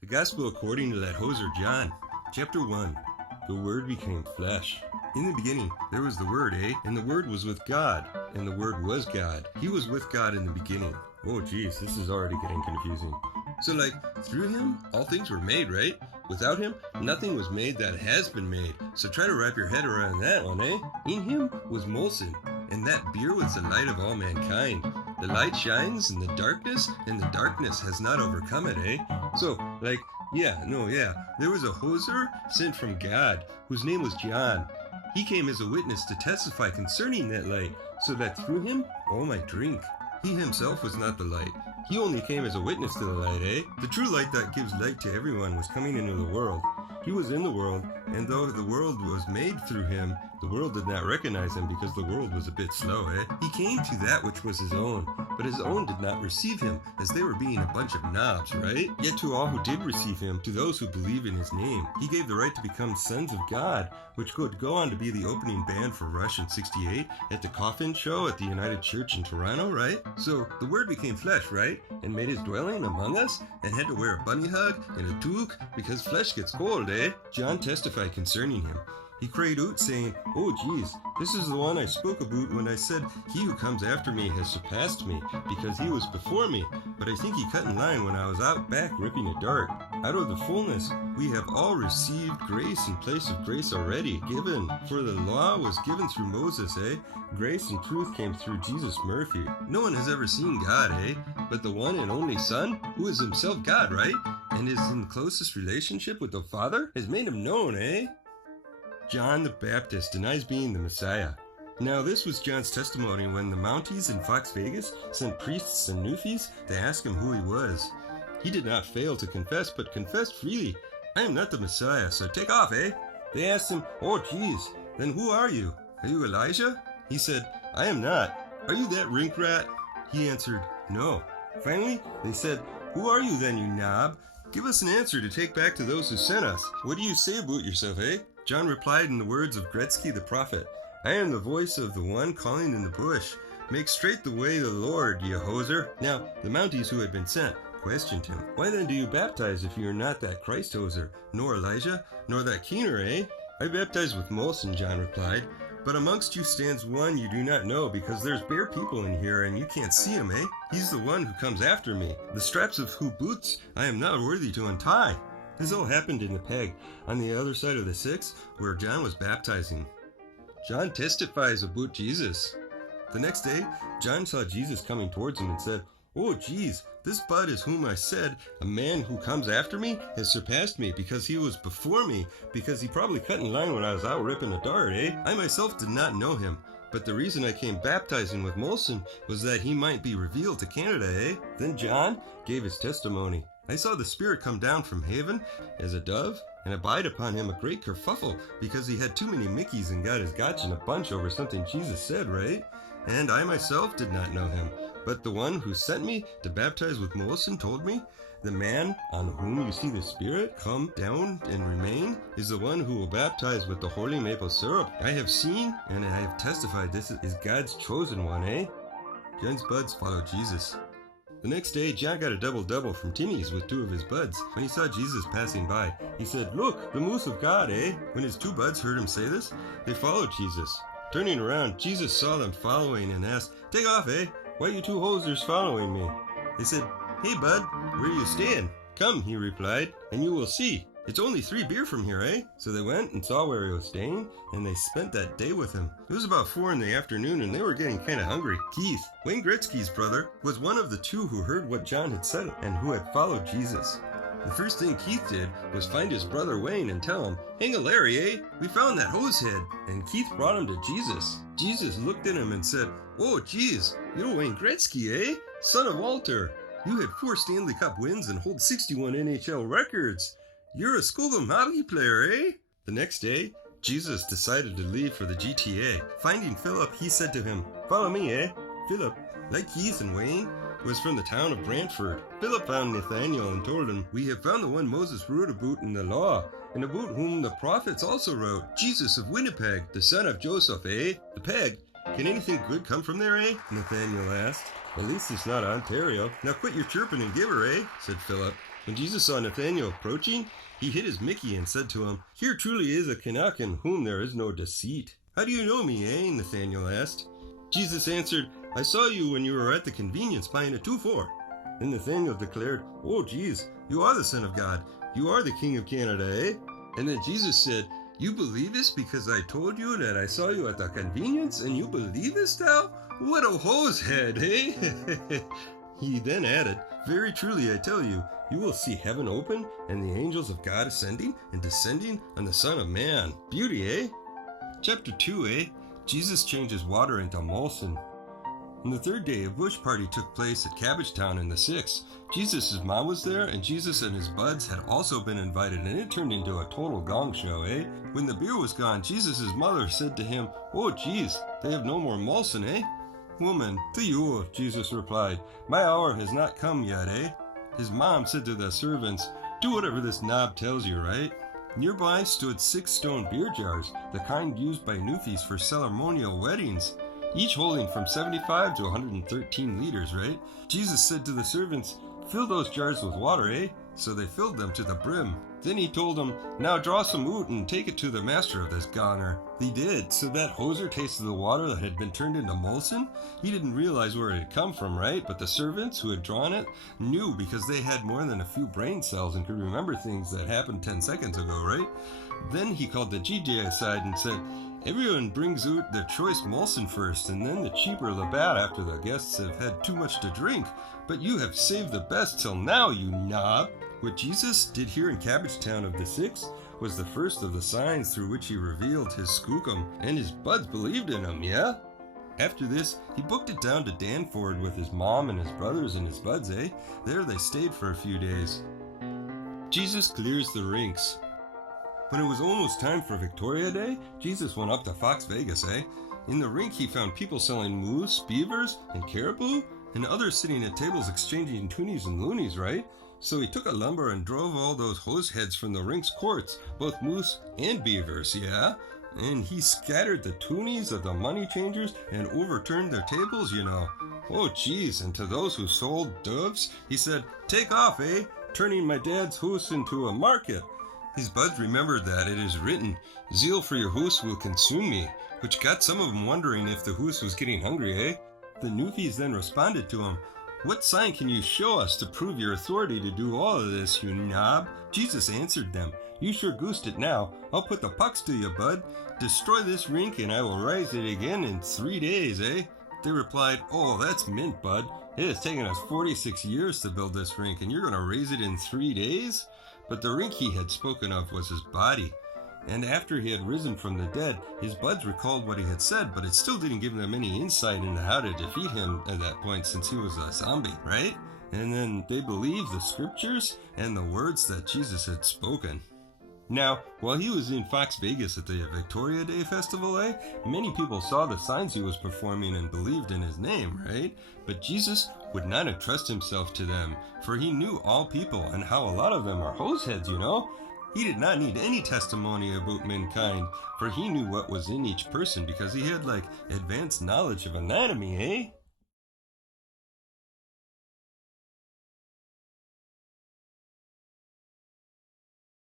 The Gospel according to that hoser John. Chapter 1. The Word became flesh. In the beginning, there was the Word, And the Word was with God, and the Word was God. He was with God in the beginning. Oh geez, this is already getting confusing. So through Him, all things were made, right? Without Him, nothing was made that has been made. So try to wrap your head around that one, In Him was Molson, and that beer was the light of all mankind. The light shines in the darkness, and the darkness has not overcome it, So, there was a hoser sent from God, whose name was John. He came as a witness to testify concerning that light, so that through him all might drink. He himself was not the light. He only came as a witness to the light, The true light that gives light to everyone was coming into the world. He was in the world, and though the world was made through him, the world did not recognize him because the world was a bit slow, He came to that which was his own, but his own did not receive him, as they were being a bunch of knobs, right? Yet to all who did receive him, to those who believe in his name, he gave the right to become sons of God, which could go on to be the opening band for Rush in '68 at the Coffin Show at the United Church in Toronto, right? So the Word became flesh, right? And made his dwelling among us, and had to wear a bunny hug and a toque because flesh gets cold, John testified concerning him. He cried out, saying, "Oh, geez, this is the one I spoke about when I said, he who comes after me has surpassed me, because he was before me. But I think he cut in line when I was out back ripping a dart. Out of the fullness, we have all received grace in place of grace already given. For the law was given through Moses, Grace and truth came through Jesus Murphy. No one has ever seen God, But the one and only Son, who is himself God, right? And is in closest relationship with the Father, has made him known, John the Baptist denies being the Messiah. Now this was John's testimony when the Mounties in Fox Vegas sent priests and newfies to ask him who he was. He did not fail to confess, but confessed freely, "I am not the Messiah, so take off, They asked him, "Oh geez, then who are you? Are you Elijah?" He said, "I am not." "Are you that rink rat?" He answered, "No." Finally, they said, "Who are you then, you knob? Give us an answer to take back to those who sent us. What do you say about yourself, John replied in the words of Gretzky the prophet, "I am the voice of the one calling in the bush. Make straight the way of the Lord, ye hoser." Now, the Mounties who had been sent questioned him. "Why then do you baptize if you are not that Christ hoser, nor Elijah, nor that Keener, "I baptize with Molson," John replied. "But amongst you stands one you do not know, because there's bare people in here and you can't see him, He's the one who comes after me, the straps of whose boots I am not worthy to untie." This all happened in the peg, on the other side of the Six, where John was baptizing. John testifies about Jesus. The next day, John saw Jesus coming towards him and said, "Oh, geez, this bud is whom I said, a man who comes after me has surpassed me because he was before me, because he probably cut in line when I was out ripping a dart, I myself did not know him. But the reason I came baptizing with Molson was that he might be revealed to Canada, Then John gave his testimony. "I saw the Spirit come down from heaven as a dove, and abide upon him a great kerfuffle, because he had too many Mickeys and got his gotch in a bunch over something Jesus said, right? And I myself did not know him, but the one who sent me to baptize with Molson told me, the man on whom you see the Spirit come down and remain is the one who will baptize with the holy maple syrup. I have seen and I have testified this is God's chosen one, John's buds followed Jesus. The next day, John got a double-double from Timmy's with two of his buds. When he saw Jesus passing by, he said, "Look, the moose of God, When his two buds heard him say this, they followed Jesus. Turning around, Jesus saw them following and asked, "Take off, Why are you two hosers following me?" They said, "Hey, bud, where are you staying?" "Come," he replied, "and you will see. It's only 3 beer from here, So they went and saw where he was staying, and they spent that day with him. It was about 4 in the afternoon, and they were getting kind of hungry. Keith, Wayne Gretzky's brother, was one of the 2 who heard what John had said and who had followed Jesus. The first thing Keith did was find his brother Wayne and tell him, "Hang a Larry, We found that hosehead." And Keith brought him to Jesus. Jesus looked at him and said, "Oh, geez, you're Wayne Gretzky, Son of Walter. You had 4 Stanley Cup wins and hold 61 NHL records. You're a Skogum hockey player, The next day, Jesus decided to leave for the GTA. Finding Philip, he said to him, "Follow me, Philip, like Keith and Wayne, was from the town of Brantford. Philip found Nathanael and told him, "We have found the one Moses wrote about in the law, and about whom the prophets also wrote, Jesus of Winnipeg, the son of Joseph, The Peg. Can anything good come from there, Nathanael asked. "At least it's not Ontario." "Now quit your chirping and give her, said Philip. When Jesus saw Nathanael approaching, he hit his Mickey and said to him, "Here truly is a Canuck in whom there is no deceit." "How do you know me, eh?" Nathanael asked. Jesus answered, "I saw you when you were at the convenience buying a 2-4. Then Nathanael declared, "Oh, geez, you are the Son of God. You are the King of Canada, eh?" And then Jesus said, "You believe this because I told you that I saw you at the convenience, and you believe this now? What a hose head, eh?" He then added, "Very truly I tell you, you will see heaven open and the angels of God ascending and descending on the Son of Man." Beauty, eh? Chapter 2, eh? Jesus changes water into Molson. On the third day, a bush party took place at Cabbagetown in the 6th. Jesus' mom was there, and Jesus and his buds had also been invited, and it turned into a total gong show, eh? When the beer was gone, Jesus' mother said to him, "Oh, geez, they have no more Molson, eh?" "Woman, to you," Jesus replied, "my hour has not come yet, eh?" His mom said to the servants, "Do whatever this knob tells you, right?" Nearby stood 6 stone beer jars, the kind used by newfies for ceremonial weddings, each holding from 75 to 113 liters, right? Jesus said to the servants, "Fill those jars with water, eh?" So they filled them to the brim. Then he told them, "Now draw some oot and take it to the master of this goner." They did, so that hoser tasted the water that had been turned into Molson. He didn't realize where it had come from, right? But the servants who had drawn it knew, because they had more than a few brain cells and could remember things that happened 10 seconds ago, right? Then he called the GJ aside and said, "Everyone brings out their choice Molson first, and then the cheaper Labatt after the guests have had too much to drink. But you have saved the best till now, you knob." What Jesus did here in Cabbagetown of the 6th was the first of the signs through which he revealed his skookum, and his buds believed in him, yeah? After this, he booked it down to Danford with his mom and his brothers and his buds, eh? There they stayed for a few days. Jesus clears the rinks. When it was almost time for Victoria Day, Jesus went up to Fox Vegas, eh? In the rink he found people selling moose, beavers, and caribou, and others sitting at tables exchanging toonies and loonies, right? So he took a lumber and drove all those hose heads from the rink's courts, both moose and beavers, yeah? And he scattered the toonies of the money changers and overturned their tables, you know. Oh, geez, and to those who sold doves, he said, "Take off, eh? Turning my dad's hoose into a market." His buds remembered that it is written, "Zeal for your hoose will consume me," which got some of them wondering if the hoose was getting hungry, eh? The newfies then responded to him, "What sign can you show us to prove your authority to do all of this, you knob?" Jesus answered them, "You sure goosed it now. I'll put the pucks to you, bud. Destroy this rink and I will raise it again in 3 days, eh?" They replied, "Oh, that's mint, bud. It has taken us 46 years to build this rink, and you're going to raise it in 3 days?" But the rink he had spoken of was his body. And after he had risen from the dead, his buds recalled what he had said, but it still didn't give them any insight into how to defeat him at that point, since he was a zombie, right? And then they believed the scriptures and the words that Jesus had spoken. Now, while he was in Fox Vegas at the Victoria Day Festival, many people saw the signs he was performing and believed in his name, right? But Jesus would not entrust himself to them, for he knew all people and how a lot of them are hoseheads, you know? He did not need any testimony about mankind, for he knew what was in each person because he had, advanced knowledge of anatomy, eh?